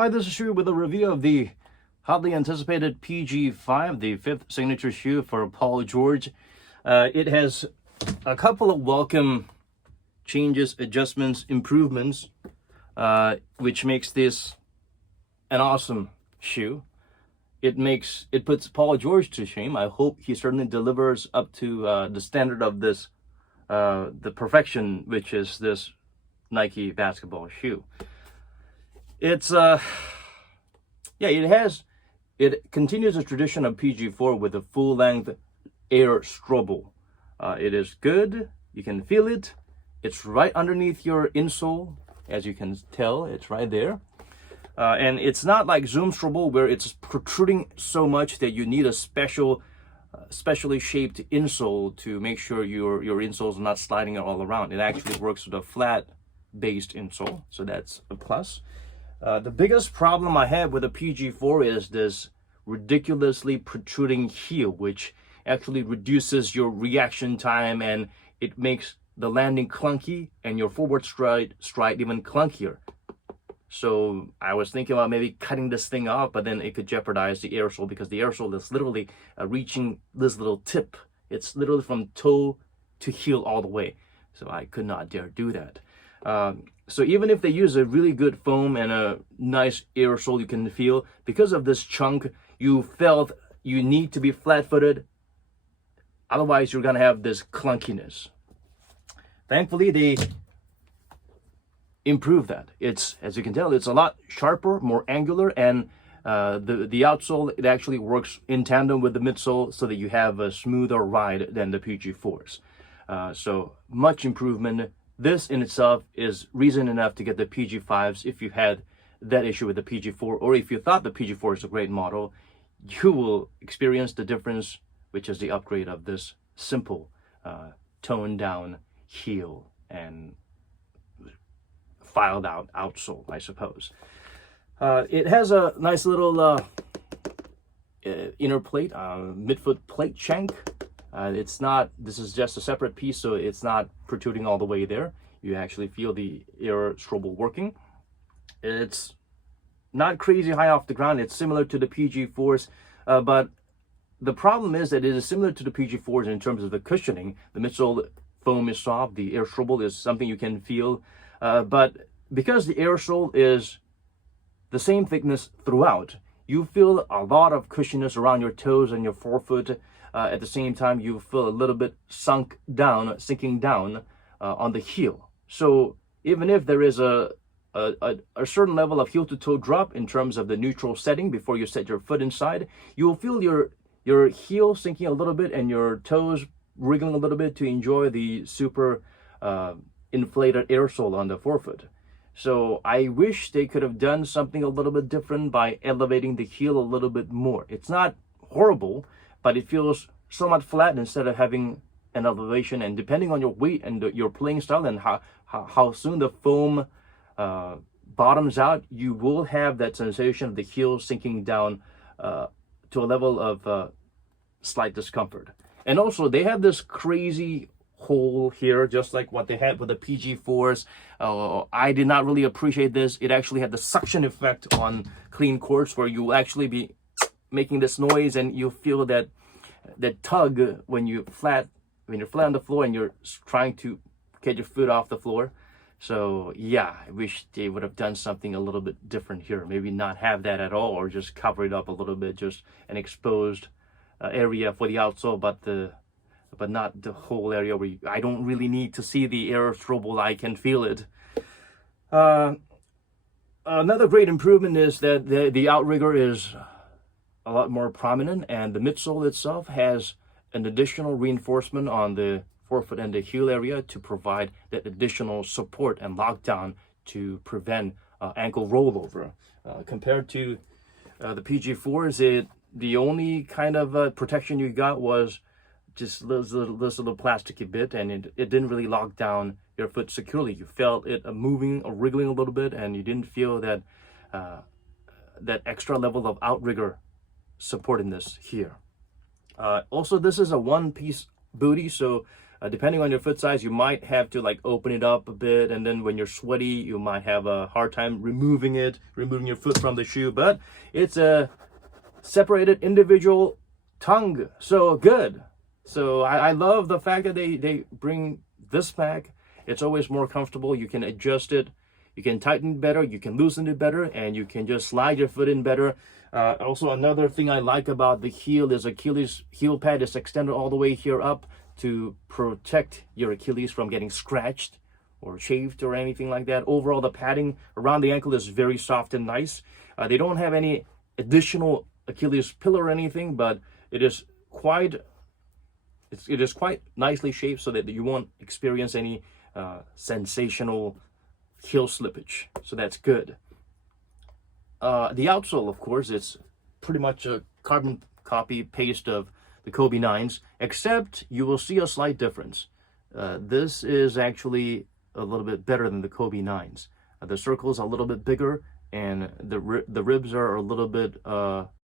Hi, this is Shu with a review of the hotly anticipated pg5, the fifth signature shoe for Paul George. It has a couple of welcome changes, adjustments, improvements, which makes this an awesome shoe. It puts Paul George to shame. I hope he certainly delivers up to the standard of this, the perfection, which is this Nike basketball shoe. It's it continues the tradition of pg4 with a full-length air stroble. It is good. You can feel it. It's right underneath your insole, as you can tell. It's right there. And it's not like Zoom stroble where it's protruding so much that you need a specially shaped insole to make sure your insoles are not sliding all around. It actually works with a flat-based insole, so that's a plus. The biggest problem I have with a pg4 is this ridiculously protruding heel, which actually reduces your reaction time and it makes the landing clunky and your forward stride even clunkier. So I was thinking about maybe cutting this thing off, but then it could jeopardize the airsole because the airsole is literally reaching this little tip. It's literally from toe to heel all the way. So I could not dare do that. So even if they use a really good foam and a nice airsole you can feel, because of this chunk, you felt you need to be flat-footed. Otherwise, you're going to have this clunkiness. Thankfully, they improved that. It's, as you can tell, it's a lot sharper, more angular, and the outsole, it actually works in tandem with the midsole so that you have a smoother ride than the pg4s. So much improvement. This in itself is reason enough to get the pg5s if you had that issue with the pg4, or if you thought the pg4 is a great model, you will experience the difference, which is the upgrade of this simple, toned down heel and filed out outsole, I suppose. It has a nice little inner plate, midfoot plate shank. This is just a separate piece, so it's not protruding all the way there. You actually feel the air stroble working. It's not crazy high off the ground. It's similar to the pg4s, but the problem is that it is similar to the pg4s in terms of the cushioning. The midsole foam is soft. The air stroble is something you can feel, but because the airsole is the same thickness throughout, you feel a lot of cushiness around your toes and your forefoot. At the same time, you feel a little bit sinking down on the heel. So even if there is a certain level of heel to toe drop in terms of the neutral setting before you set your foot inside, you will feel your heel sinking a little bit and your toes wriggling a little bit to enjoy the super inflated airsole on the forefoot. So I wish they could have done something a little bit different by elevating the heel a little bit more. It's not horrible, but it feels somewhat flat instead of having an elevation. And depending on your weight and your playing style and how soon the foam bottoms out, you will have that sensation of the heel sinking down to a level of slight discomfort. And also, they have this crazy hole here, just like what they had with the pg4s. I did not really appreciate this. It actually had the suction effect on clean courts where you actually be making this noise and you feel that tug when you're flat on the floor and you're trying to get your foot off the floor. So yeah, I wish they would have done something a little bit different here. Maybe not have that at all, or just cover it up a little bit, just an exposed area for the outsole, but not the whole area where I don't really need to see the air stroble. I can feel it. Another great improvement is that the Outrigger is a lot more prominent, and the midsole itself has an additional reinforcement on the forefoot and the heel area to provide that additional support and lockdown to prevent ankle rollover. Compared to the pg4s, the only kind of protection you got was just this little plasticky bit, and it didn't really lock down your foot securely. You felt it moving or wriggling a little bit, and you didn't feel that that extra level of Outrigger support in this here. Also, this is a one-piece booty, so Depending on your foot size, you might have to like open it up a bit, and then when you're sweaty, you might have a hard time removing your foot from the shoe. But it's a separated individual tongue, so good. So I love the fact that they bring this back. It's always more comfortable. You can adjust it, you can tighten it better, you can loosen it better, and you can just slide your foot in better. Also, another thing I like about the heel is Achilles heel pad is extended all the way here up to protect your Achilles from getting scratched or chafed or anything like that. Overall, the padding around the ankle is very soft and nice. They don't have any additional Achilles pillar or anything, but it is quite nicely shaped so that you won't experience any sensational heel slippage. So that's good. The outsole, of course, it's pretty much a carbon copy paste of the Kobe 9s, except you will see a slight difference. This is actually a little bit better than the Kobe 9s. The circle's a little bit bigger, and the ribs are a little bit